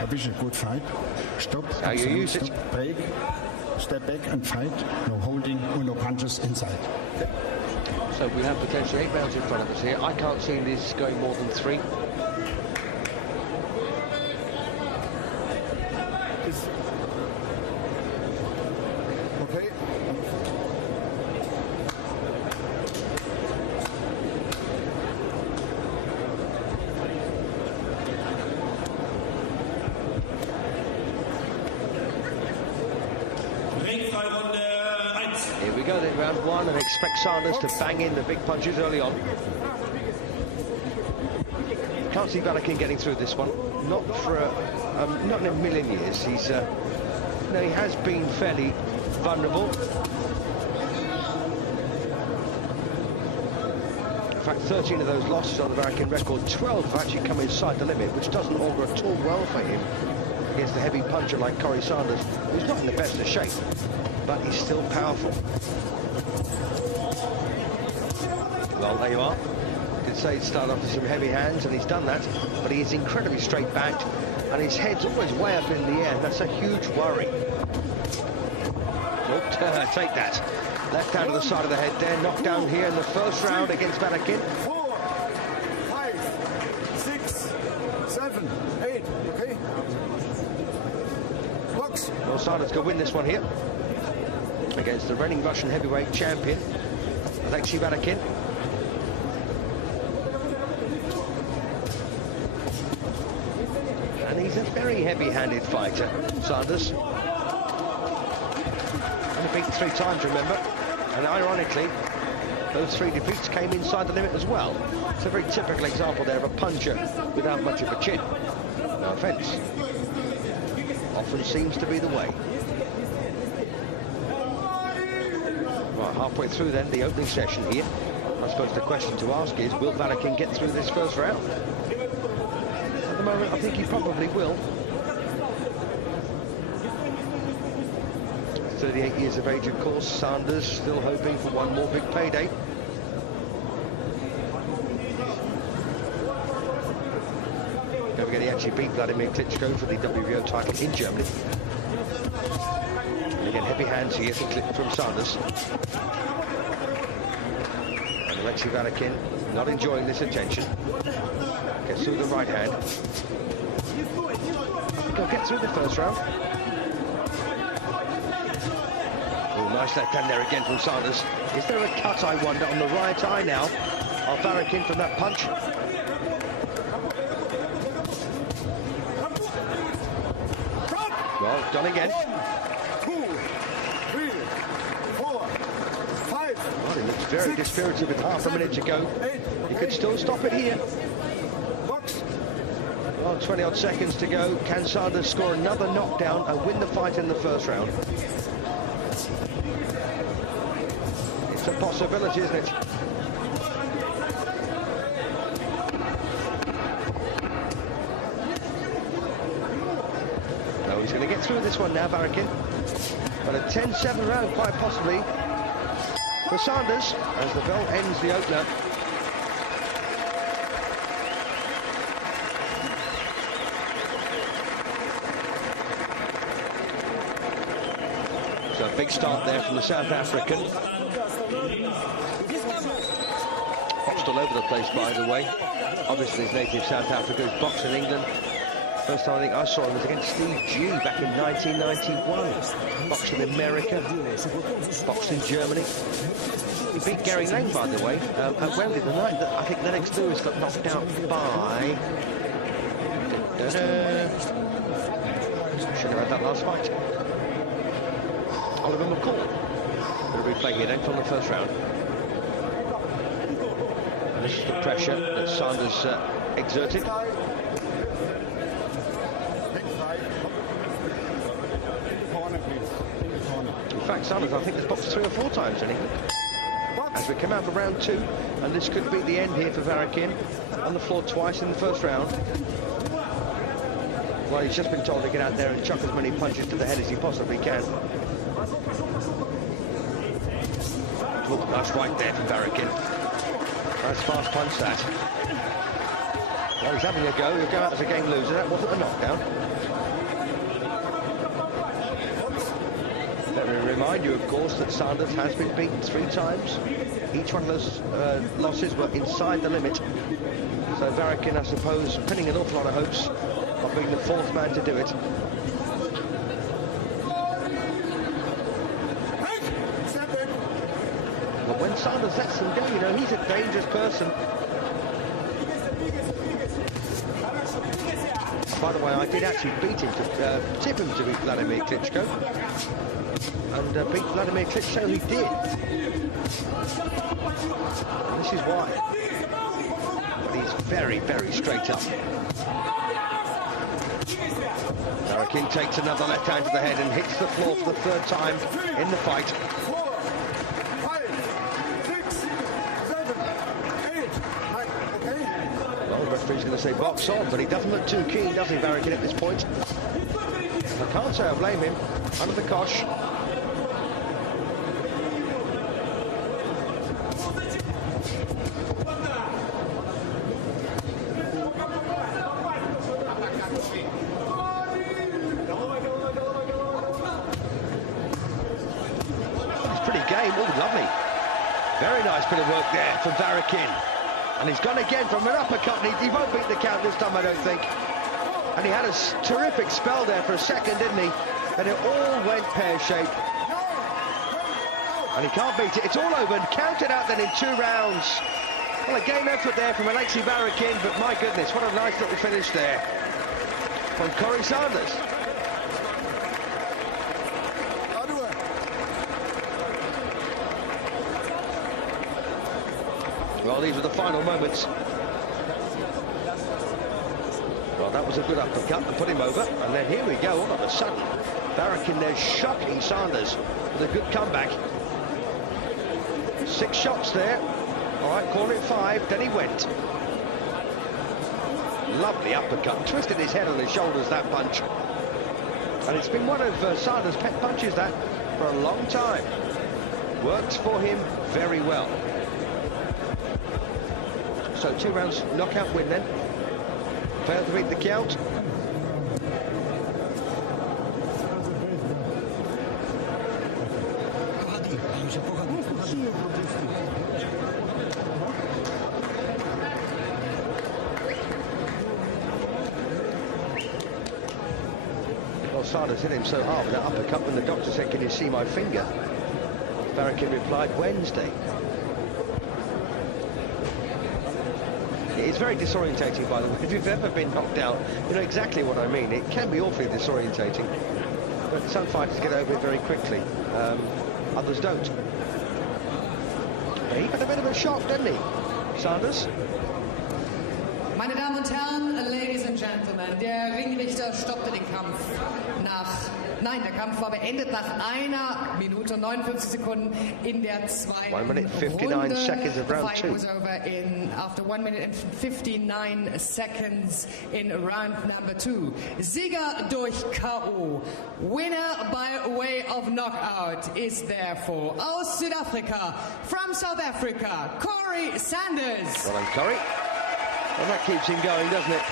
A vicious good fight. Stop. How you use it. Break. Step back and fight. No holding or no punches inside. So we have potentially 8 rounds in front of us here. I can't see this going more than 3. Okay. Here we go then, round 1, and expect Sanders to bang in the big punches early on. Can't see Varakin getting through this one. Not for not in a million years. He's no, he has been fairly vulnerable. In fact, 13 of those losses on the Varakin record, 12 have actually come inside the limit, which doesn't augur at all well for him against the heavy puncher like Corrie Sanders, who's not in the best of shape, but he's still powerful. Well, there you are. Could say he'd start off with some heavy hands, and he's done that, but he is incredibly straight-backed, and his head's always way up in the air. That's a huge worry. Oh, take that. Left hand to the side of the head there, knocked down here in the first round against Varakin. 4, 5, 6, 7, 8. Okay. Box. Well, Sanders could win this one here against the reigning Russian heavyweight champion, Alexey Varakin. And he's a very heavy-handed fighter, Sanders. Only beaten 3 times, remember? And ironically, those 3 defeats came inside the limit as well. It's a very typical example there of a puncher without much of a chin. No offence. Often seems to be the way. Right, halfway through then, the opening session here. I suppose the question to ask is, will Varakin get through this first round? At the moment, I think he probably will. 38 years of age, of course. Sanders still hoping for one more big payday. Don't forget he actually beat Vladimir Klitschko for the WBO title in Germany. And again, heavy hands here from Sanders. And Alexey Varakin not enjoying this attention. Gets through the right hand. He'll get through the first round. Oh, nice left hand there again from Sanders. Is there a cut, I wonder, on the right eye now of Varakin from that punch? Well, done again. 1, 2, 3, 4, 5. Well, he looks very dispirited with half a minute to go. He could still stop it here. Well, 20-odd seconds to go. Can Sanders score another knockdown and win the fight in the first round? It's a possibility, isn't it? No, he's going to get through this one now, Varakin. But a 10-7 round, quite possibly, for Sanders, as the bell ends the opener. So a big start there from the South African. Boxed all over the place, by the way. Obviously, his native South Africa. He's boxed in England. First time I think I saw him was against Steve G back in 1991. Boxed in America. Boxed in Germany. He beat Gary Lang, by the way, at Wembley the night that I think Lennox Lewis got knocked out by... Should have had that last fight. Oliver McCall. Going to be playing here then from the first round. And this is the pressure that Sanders exerted. In fact, Sanders, I think, has boxed 3 or 4 times in England. As we come out for round 2, and this could be the end here for Varakin. On the floor twice in the first round. Well, he's just been told to get out there and chuck as many punches to the head as he possibly can. Oh, nice right there from Varakin. Nice fast punch, that. Well, he's having a go. He'll go out as a game loser. That wasn't a knockdown. remind you, of course, that Sanders has been beaten 3 times. Each one of those losses were inside the limit. So Varakin, I suppose, pinning an awful lot of hopes of being the 4th man to do it. But when Sanders lets them go, you know, he's a dangerous person. By the way, I did actually beat him to tip him to beat Vladimir Klitschko, and beat Vladimir Klitschko he did. And this is why. But he's very, very straight up. Varakin takes another left hand to the head and hits the floor for the 3rd time in the fight. The referee's going to say box on, but he doesn't look too keen, does he, Varakin, at this point? I can't say I blame him. Under the cosh. It's pretty game. Oh, lovely. Very nice bit of work there from Varakin. And he's gone again from an uppercut. He won't beat the count this time, I don't think. And he had a terrific spell there for a second, didn't he? And it all went pear-shaped. And he can't beat it. It's all over and counted out then in 2 rounds. Well, a game effort there from Alexey Varakin, but my goodness, what a nice little finish there from Corrie Sanders. Well, these were the final moments. Well, that was a good uppercut to put him over. And then here we go, all of a sudden. Varakin there shocking Sanders with a good comeback. 6 shots there. All right, call it 5. Then he went. Lovely uppercut. Twisted his head on his shoulders, that punch. And it's been one of Sanders' pet punches, that, for a long time. Works for him very well. So 2 rounds knockout win then. Failed to beat the count. Well, Sanders hit him so hard with that uppercut when the doctor said, "Can you see my finger?" Varakin replied, "Wednesday." It's very disorientating, by the way. If you've ever been knocked out, you know exactly what I mean. It can be awfully disorientating, but some fighters get over it very quickly. Others don't. He got a bit of a shock, didn't he, Sanders? Meine Damen und Herren, ladies and gentlemen, der Ringrichter stoppte den Kampf der Kampf war beendet nach 1 Minute 59 Sekunden in der 2. 1 minute 59 seconds of round 2. The fight was over after 1 minute and 59 seconds in round number 2. Sieger durch K.O. Winner by way of knockout is therefore aus Südafrika, from South Africa, Corrie Sanders. Well done, Corrie. Well, that keeps him going, doesn't it?